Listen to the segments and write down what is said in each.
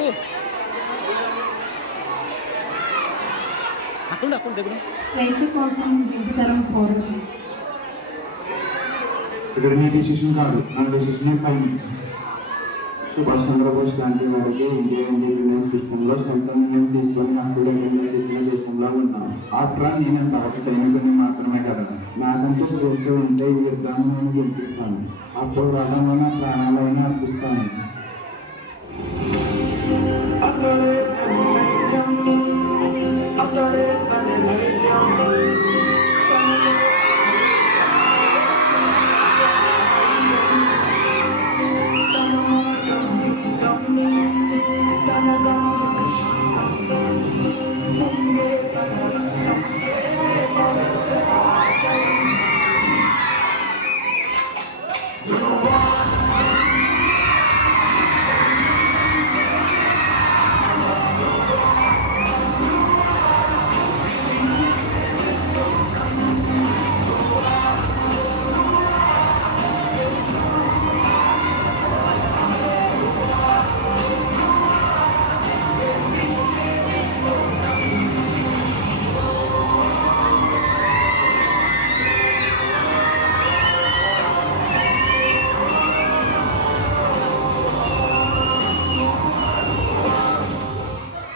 అక్కు అక్కడ అక్కడ దగ్గర స్వేచ్ఛ కోసం దిగుతరం పోరాటం. ఇక్కడ మీ డిసిషన్ కాదు, నా డిసిషన్ పైన. సుభాష్ చంద్రబోస్ లాంటి వారికి ఇండియన్ ఇండిపెండెన్స్ సిస్టంలో సొంత నిర్ణయం తీసుకొని హక్కులు తీసుకునే దేశంలో ఉన్నాను. ఆఫ్టర్ ఆల్ నేనంత ఒక సైనికుని మాత్రమే కదా, నాకంటే స్వేచ్ఛ ఉంటే ఈ యుద్ధాన్ని నేను గెలిపిస్తాను. ఆ పోరాటంలో నా ప్రాణాలైనా అర్పిస్తాను.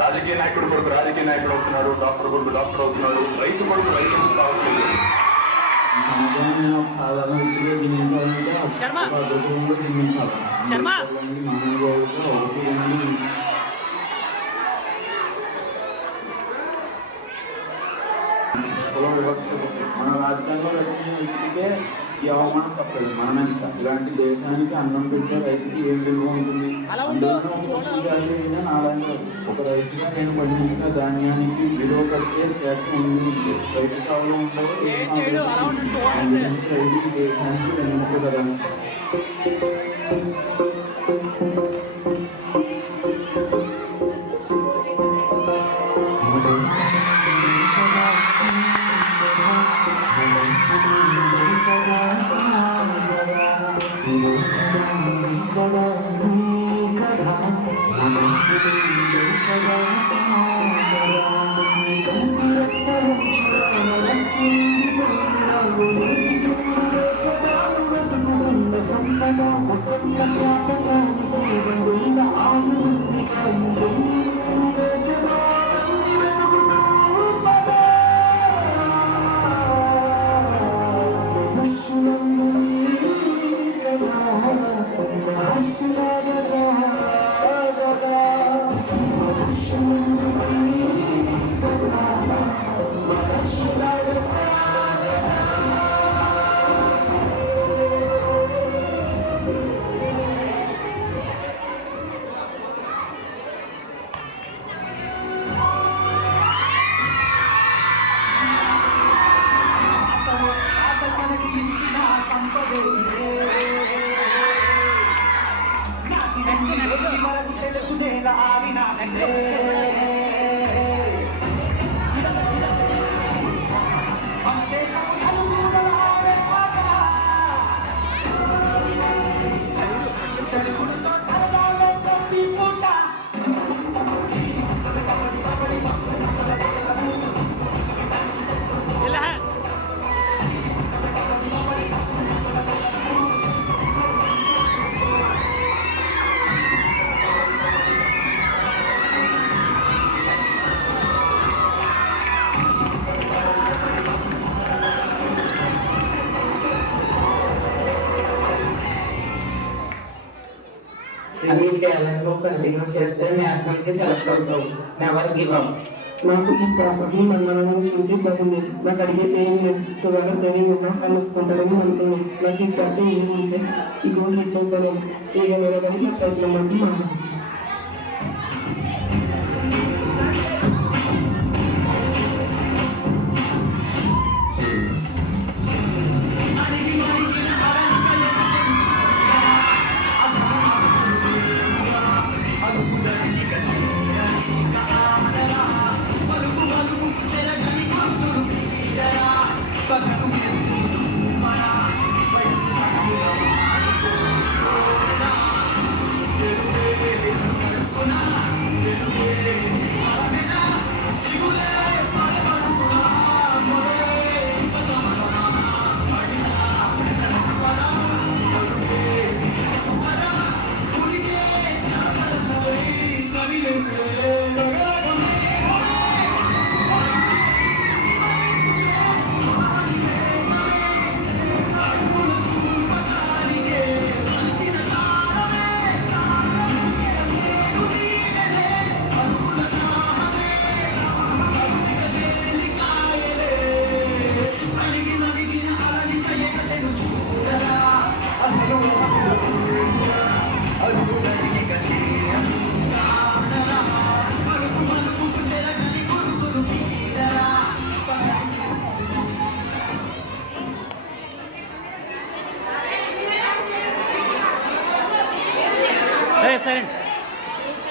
రాజకీయ నాయకుడు కొడుకు రాజకీయ నాయకుడు అవుతున్నాడు, డాక్టర్ కొడుకు డాక్టర్ అవుతున్నాడు, రైతు కొడుకు రైతు కావట్లేదు. మన రాజ్యాంగంలో రచించిన వ్యక్తికే ఈ అవమానం తప్పదు. మనమెంత ఇలాంటి దేశానికి అన్నం పెట్టే రైతుకి ఏం విలువ ఉంటుంది? అందులో నాలుగు ఒక రైతుగా నేను పండించిన ధాన్యానికి విలువ కట్టే స్వేచ్ఛ ఉంది. రైతు సాగులో ఉండవు రైతుకి దేశానికి వెనుక కదా. తెలుగు నేల ఆడిన మన దేశపు నలుమూలల ఆడే ఆట చెడుగుడుతో సరదాలే ప్రతి పూట అది టాలెంట్ కంటిన్యూ చేస్తే నేషనల్కి సెలెక్ట్ అవుతావు. Never give up. నాకు ఈ ప్రాసెస్ని మండలంగా చూస్తే బాగుంది. నాకు అడిగే ధైర్యం లేదు. ఒకవేళ ధైర్యం ఉన్నా వాళ్ళు ఒప్పుకుంటారని అనుకున్నాను. నాకు ఈ స్వేచ్ఛ ఎందుకు ఉంటే ఈ గోల్ రీచ్ అవుతాను. ఇక మీద కానీ నా ప్రయత్నం అంటూ మాట్లాడు.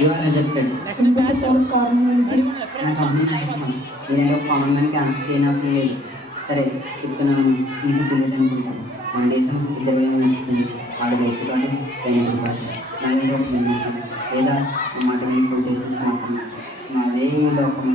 You are rejected. చంపేశాడు కారణం ఏంటి? నా కంపెనీ నాయకం దీనిలో కామన్ మ్యాన్కి అంత ఏనవసరం లేదు. సరే చెప్తున్నాను, నీకు తెలియదు అనుకుంటాను. మన దేశం ఇద్దరు నడుస్తుంది. వాడు బయటపాటు సైనికుల పాట నా మీద ఒక నిర్ణయం లేదా నా మాట మీద కొట్టేసిన మాట్లాడుతున్నాను. నాదే లోకం.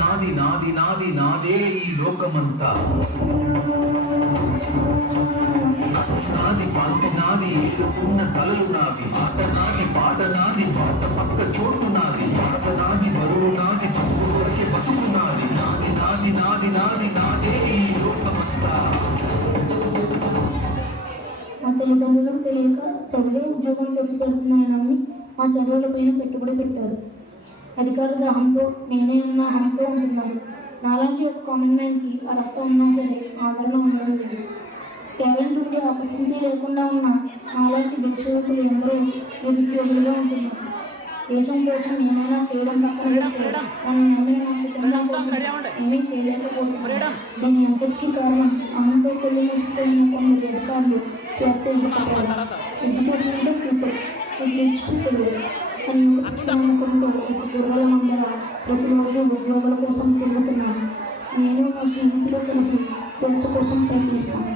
నాది నాది నాది నాదే ఈ లోకమంతా నాది పాంతి నాది ఉన్న తలలు నాది ఆట నాది పాట నాది పాట పక్క చోటు నాది పాట నాది బరువు నాది వరకే బతుకు నాది నాది నాది నాది నాది నాదే ఈ లోకమంతా. మా తల్లిదండ్రులకు తెలియక చదివే ఉద్యోగం తెచ్చిపెడుతున్నాయని నమ్మి మా చదువులపైన పెట్టుబడి పెట్టారు. అధికార దాహంతో నేనే ఉన్న అహంతో ఉంటున్నారు. నాలాంటి ఒక కామన్ మ్యాన్కి ఆ రక్తం ఉన్నా సరే ఆదరణ ఉండడం లేదు. టాలెంట్ ఉండి ఆపర్చునిటీ లేకుండా ఉన్న నాలాంటి విద్యార్థులు ఎందరో నిరుద్యోగులుగా ఉంటున్నారు. దేశం కోసం ఏమైనా చేయడం పక్కన పెడితే నన్ను నమ్మిన నా కుటుంబం కోసం ఏమీ చేయలేకపోతున్నాను. దీని అంతటికీ కారణం అహంతో పెళ్లి మూసిపోయిన కొందరు అధికారులు ప్రోత్సహించకపోవడం. ఎడ్యుకేషన్ అంటే future, it leads to career అని నమ్మకంతో ఒక గుర్రాల మందర ప్రతిరోజు ఉద్యోగాల కోసం తిరుగుతున్నాను. నేను నా స్నేహితులు కలిసి స్వేచ్ఛ కోసం ప్రయత్నిస్తాను.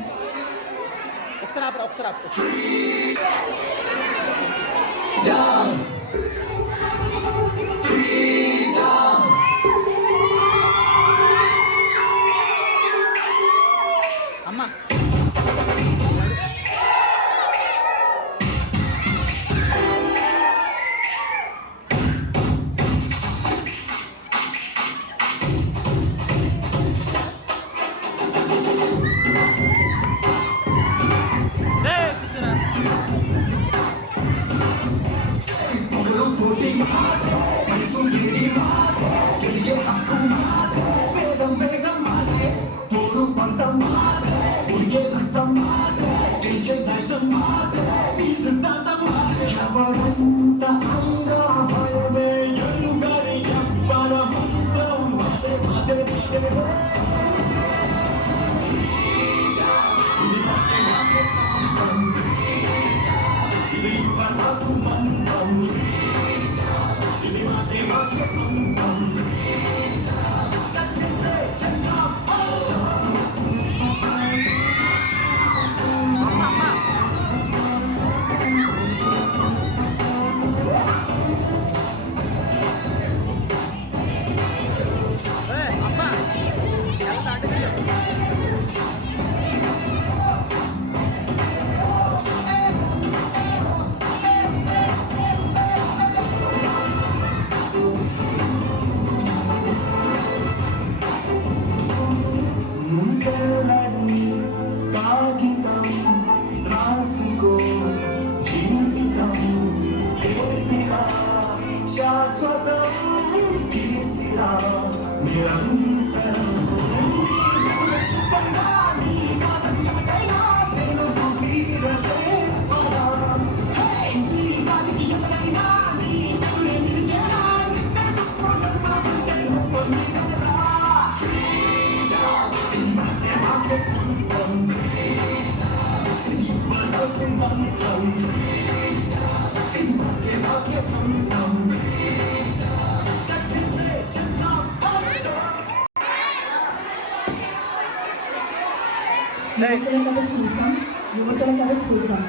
యువకుల కథ చూసాం, యువకుల కథ చూద్దాం.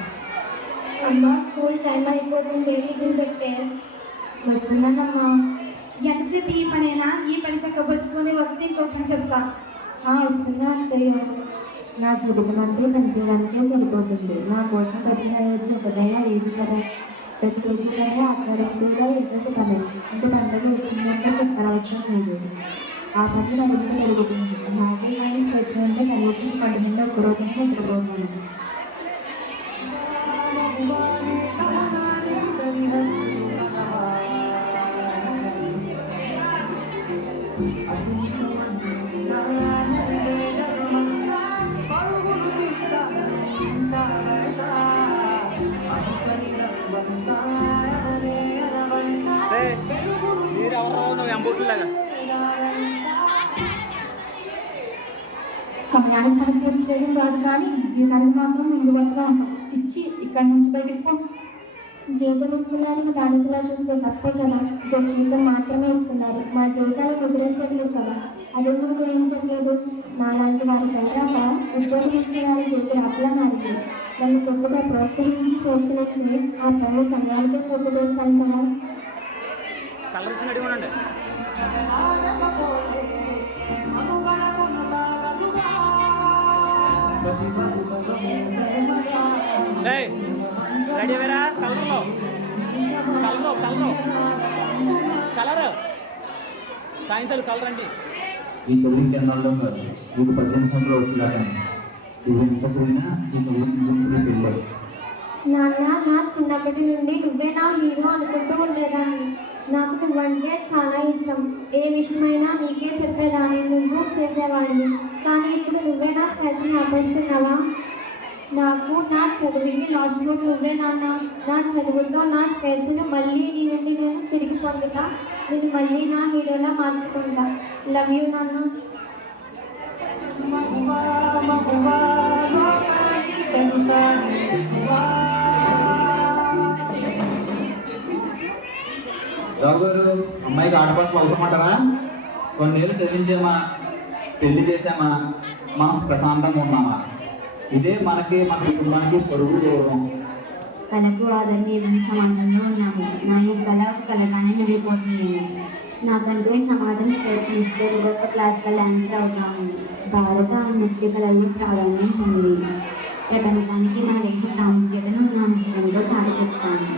అమ్మ స్కూల్ టైం అయిపోతుంది, టిఫిన్ పెట్టే. వస్తున్నానమ్మా. ఎంతసేపు ఈ పనేనా? ఈ పని చక్కబెట్టుకొని వస్తే ఇంకో పని చెప్తా. వస్తున్నా అత్తయ్య. నా చదువుకున్నట్టే పని చేయడానికే సరిపోతుంది. నా కోసం ప్రతి రోజు ఒకటైనా ఏది కదా, ప్రతిరోజు కూడా అత్తరంగా ఎదుటి పని. ఇంటి పంటలు వచ్చిందంటే చెప్పనవసరం లేదు. ఆ పని నలుగురు పెరుగుతుంది. నాకే కానీ స్వచ్ఛ అంటే కనీసం పంట మీద ఒక్కరోజునే నిద్రపోతుంది. సమయానికి పని పూర్తి చేయడం కాదు, కానీ జీతానికి మాత్రం ముందు వస్తా ఉంటాం. ఇచ్చి ఇక్కడి నుంచి బయటకు పో. జీతం ఇస్తున్నారని బానిసలా చూస్తే తప్పే కదా. జస్ట్ జీతం మాత్రమే ఇస్తున్నారు, మా జీవితాలు ముద్రించట్లేదు కదా. అదెందుకు గ్రహించట్లేదు? నాలాంటి వారి తర్వాత ఉద్యోగం ఇచ్చే వారి చేతి అప్లా మారింది. నన్ను కొద్దిగా ప్రోత్సహించి స్వేచ్ఛనిస్తే ఆ పని సమయానికే పూర్తి చేస్తాను కదా. సాయంత్రం కలర్ అండి. ఈ చదువు ఇంకెన్నాళ్ళు కాదు, నీకు 18 సంవత్సరాలు వచ్చిందాకా నువ్వు ఎంత చదివినా ఈ చదువు పెళ్ళావు. నాన్న, నా చిన్నప్పటి నుండి నువ్వే నా హీరో అనుకుంటూ ఉండేదాన్ని. నాకు నువ్వంటే చాలా ఇష్టం. ఏ విషయమైనా నీకే చెప్పేదాన్ని, నువ్వు చేసేవాడిని. కానీ ఇప్పుడు నువ్వే నా స్కెచ్ని ఆపేస్తున్నావా? నాకు నా చదువుకి లాస్ట్ బుక్ నువ్వే నాన్న. నా చదువుతో నా స్కెచ్ను మళ్ళీ నీ నుండి నేను తిరిగి పొందుతా. నేను మళ్ళీ నా హీరోలా మార్చుకుంటా. లవ్ యూ నాన్న. రావు గారు, అమ్మాయికి ఆడపడుచు అవసరమంటారా? కొన్నేళ్ళు చదివించామా, పెళ్లి చేసామా, మనం ప్రశాంతంగా ఉన్నామా? ఇదే మనకి మన కుటుంబానికి పొరుగు దూరం. కళకు ఆదరణ ఇవ్వని సమాజంలో ఉన్నాము. నన్ను కళ కళగానే మిగిలిపోతున్నాను. నాకంటూ ఈ సమాజం స్వేచ్ఛనిస్తే గొప్ప క్లాసికల్ డాన్సర్ అవుతాను. భారత నృత్య కళలు ప్రాధాన్యం ఉంది. ప్రపంచానికి మన దేశ ప్రాముఖ్యతను నా నృత్యంతో చాటి చెప్తాను.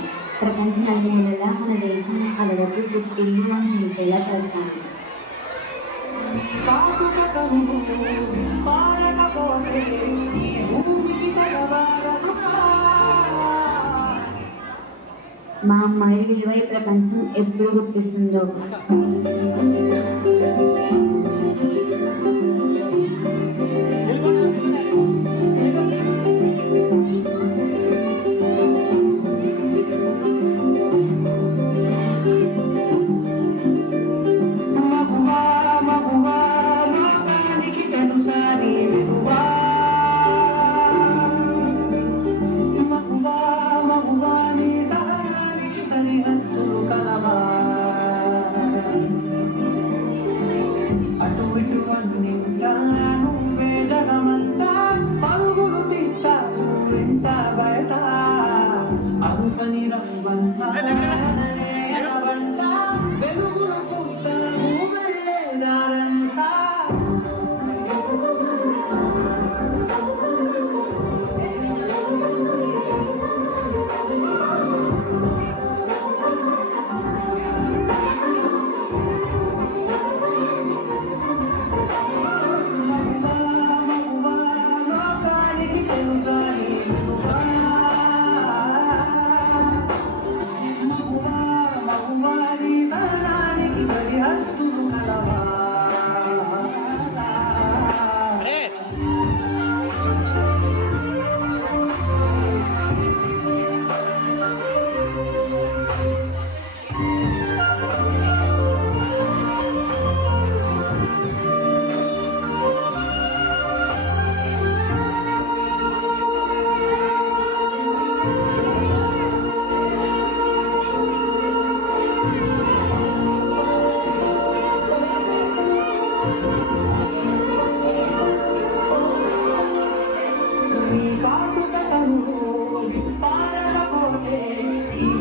ప్రపంచ నలుమూలలా మన దేశం కళలకు గుర్తింపు మనం నిలిచేలా చేస్తాను. మా అమ్మాయి విలువ ఈ ప్రపంచం ఎప్పుడు గుర్తిస్తుందో.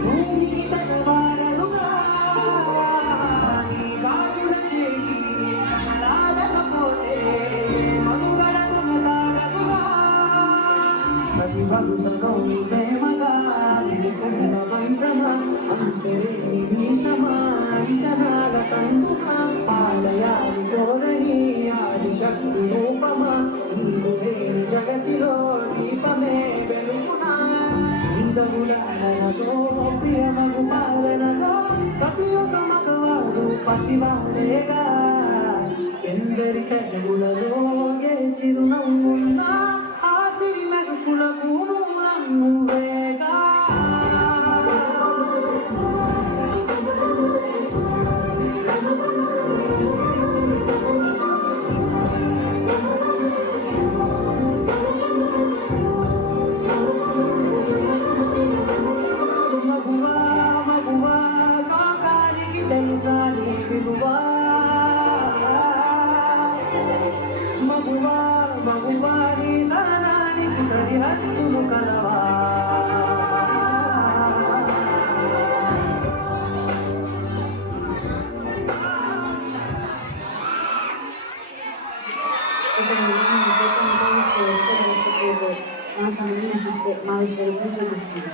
భూమికి తలవారదుగా నీ గాజుల చేయి కనలాడకపోతే మనుగడ కొనసాగదుగా ప్రతి వరుసలో నీ ప్రేమగా నిండుతున్న వంతన అంతరేని భీషమా అంచనాల తందుమా ఆలయాలు కోరని ఆది శక్తి రూపమా నీవు లేని జగతిలో దీపమే వెలుగునా ఇంద్రులలో ప్రియమగు పాలనలో ప్రతి ఒక్క మగవాడు పసివాడేగా ఎందరి పెరుగులలో ఏ చిరునవ్వున్నా ఆ సిరి మెరుపులకు మూలం నువ్వేగా మగువా మగువా లోకానికి తెలుసా నీ విలువా మగువా మగువా నీ సహనానికి సరిహద్దులు కలవా మా సమయం నశిస్తే మా విశ్వరూపం చూపిస్తుంది.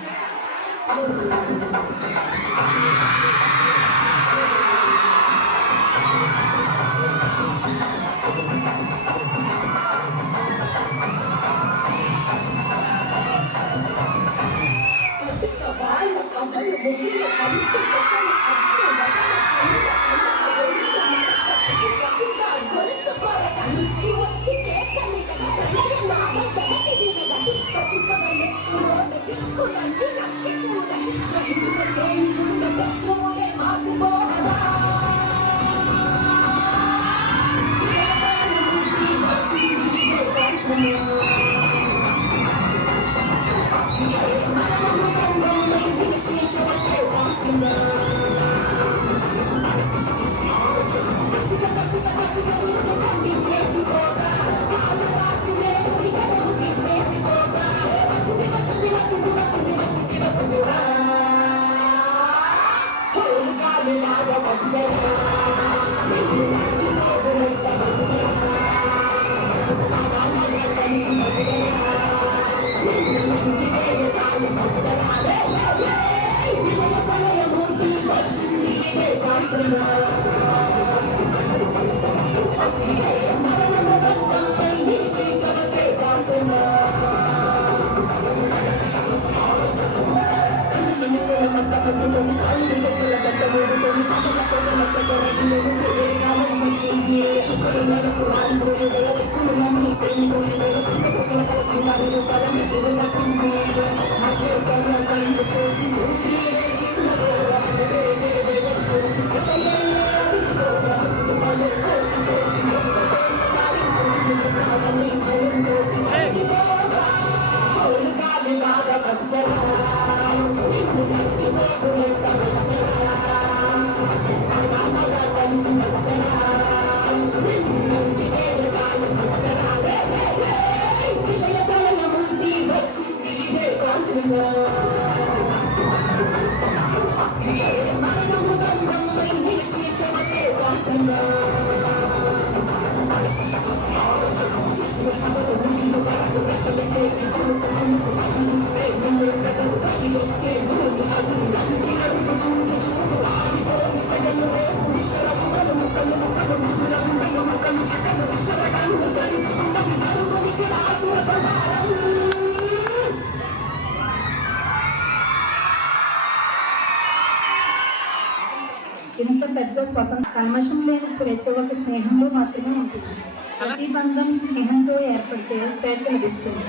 ఇంత పెద్ద స్వతంత్ర కల్మషం లేని స్వేచ్ఛ ఒక స్నేహంలో మాత్రమే ఉంటుంది. ప్రతి బంధం స్నేహంతో ఏర్పడితే స్వేచ్ఛ లభిస్తుంది.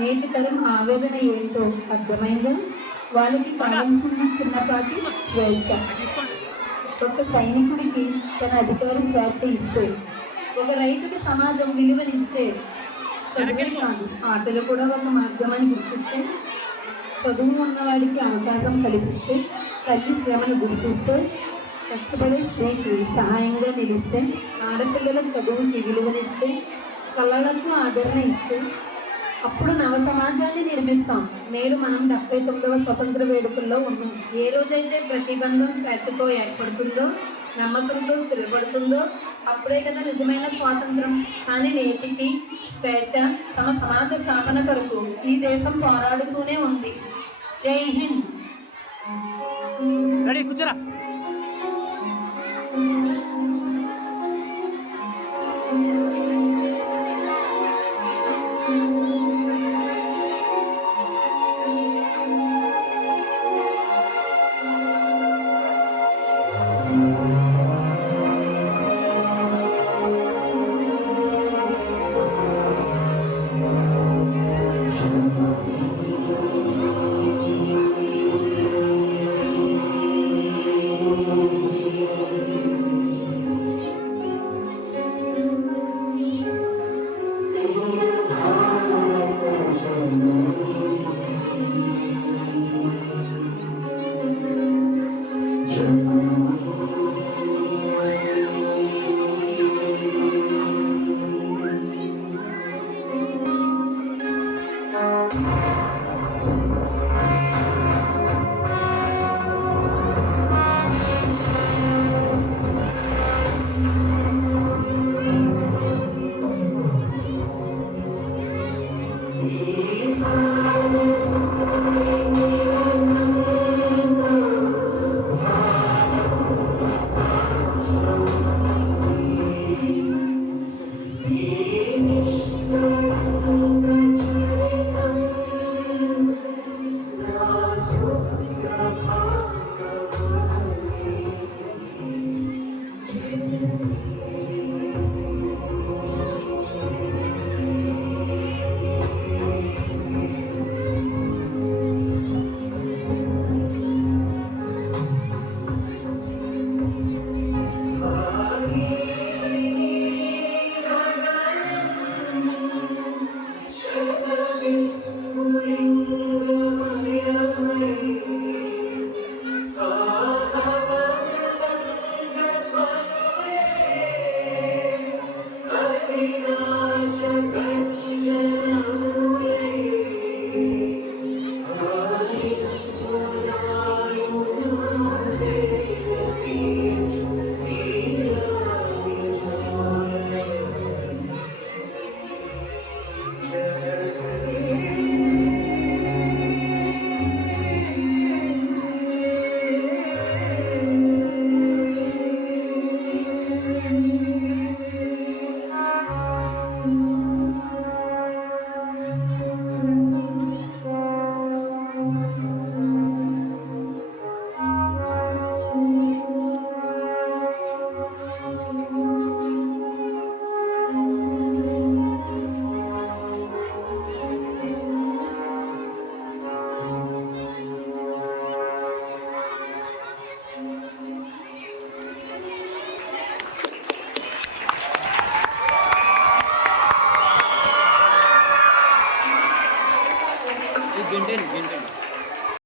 నేటి తరం ఆవేదన ఏంటో అర్థమైందా? వాళ్ళకి కావాల్సిన చిన్నపాటి స్వేచ్ఛ. ఒక సైనికుడికి తన అధికారి స్వేచ్ఛ ఇస్తే, ఒక రైతుకి సమాజం విలువనిస్తే, చదువే కాదు ఆటలు కూడా ఒక మార్గం అని గుర్తిస్తే, చదువు ఉన్నవాడికి అవకాశం కల్పిస్తే, తల్లి శ్రమను గుర్తిస్తే, కష్టపడే స్త్రీకి సహాయంగా నిలిస్తే, ఆడపిల్లల చదువుకి విలువనిస్తే, కళలకు ఆదరణ ఇస్తే, అప్పుడు నవ సమాజాన్ని నిర్మిస్తాం. నేడు మనం 79వ స్వతంత్ర వేడుకల్లో ఉన్నాం. ఏ రోజైతే ప్రతిబంధం స్వేచ్ఛతో ఏర్పడుతుందో, నమ్మకంతో స్థిరపడుతుందో అప్పుడే కదా నిజమైన స్వాతంత్రం. కానీ నేటికి స్వేచ్ఛ తమ సమాజ స్థాపన కొరకు ఈ దేశం పోరాడుతూనే ఉంది. జై హింద్. రెడీ కూర్చోరా. Nasukra